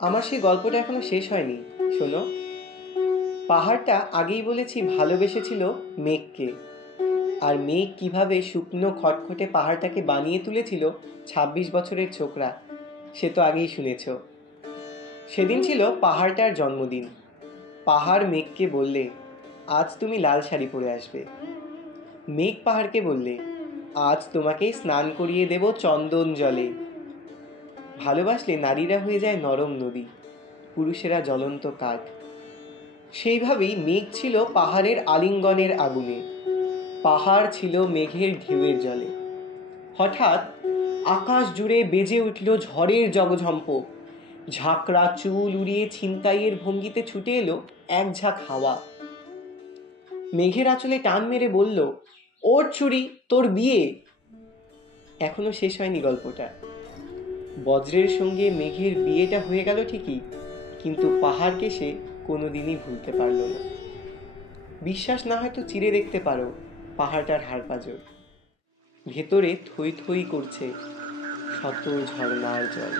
আমার সেই গল্পটা এখনো শেষ হয়নি, শোনো। পাহাড়টা আগেই বলেছি ভালোবেসেছিল মেঘকে, আর মেঘ কিভাবে শুকনো খটখটে পাহাড়টাকে বানিয়ে তুলেছিল ২৬ বছরের ছোকরা, সে তো আগেই শুনেছ। সেদিন ছিল পাহাড়টার জন্মদিন। পাহাড় মেঘকে বললে, আজ তুমি লাল শাড়ি পরে আসবে। মেঘ পাহাড়কে বললে, আজ তোমাকেই স্নান করিয়ে দেব চন্দন জলে। ভালোবাসলে নারীরা হয়ে যায় নরম নদী, পুরুষেরা জ্বলন্ত কাঠ। সেইভাবেই মেঘ ছিল পাহাড়ের আলিঙ্গনের আগুনে, পাহাড় ছিল মেঘের ঢেউয়ের জলে। হঠাৎ আকাশ জুড়ে বেজে উঠল ঝড়ের জগঝম্প। ঝাঁকড়া চুল উড়িয়ে ছিনতাইয়ের ভঙ্গিতে ছুটে এলো এক ঝাঁক হাওয়া। মেঘের আঁচলে টান মেরে বলল, ওর ছুরি, তোর বিয়ে। এখনো শেষ হয়নি গল্পটা। বজ্রের সঙ্গে মেঘের বিয়েটা হয়ে গেল ঠিকই, কিন্তু পাহাড়কে সে কোনোদিনই ভুলতে পারল না। বিশ্বাস না হয়তো চিরে দেখতে পারো পাহাড়টার হাড়পাঁজর, ভেতরে থই থই করছে শত ঝর্ণার জল।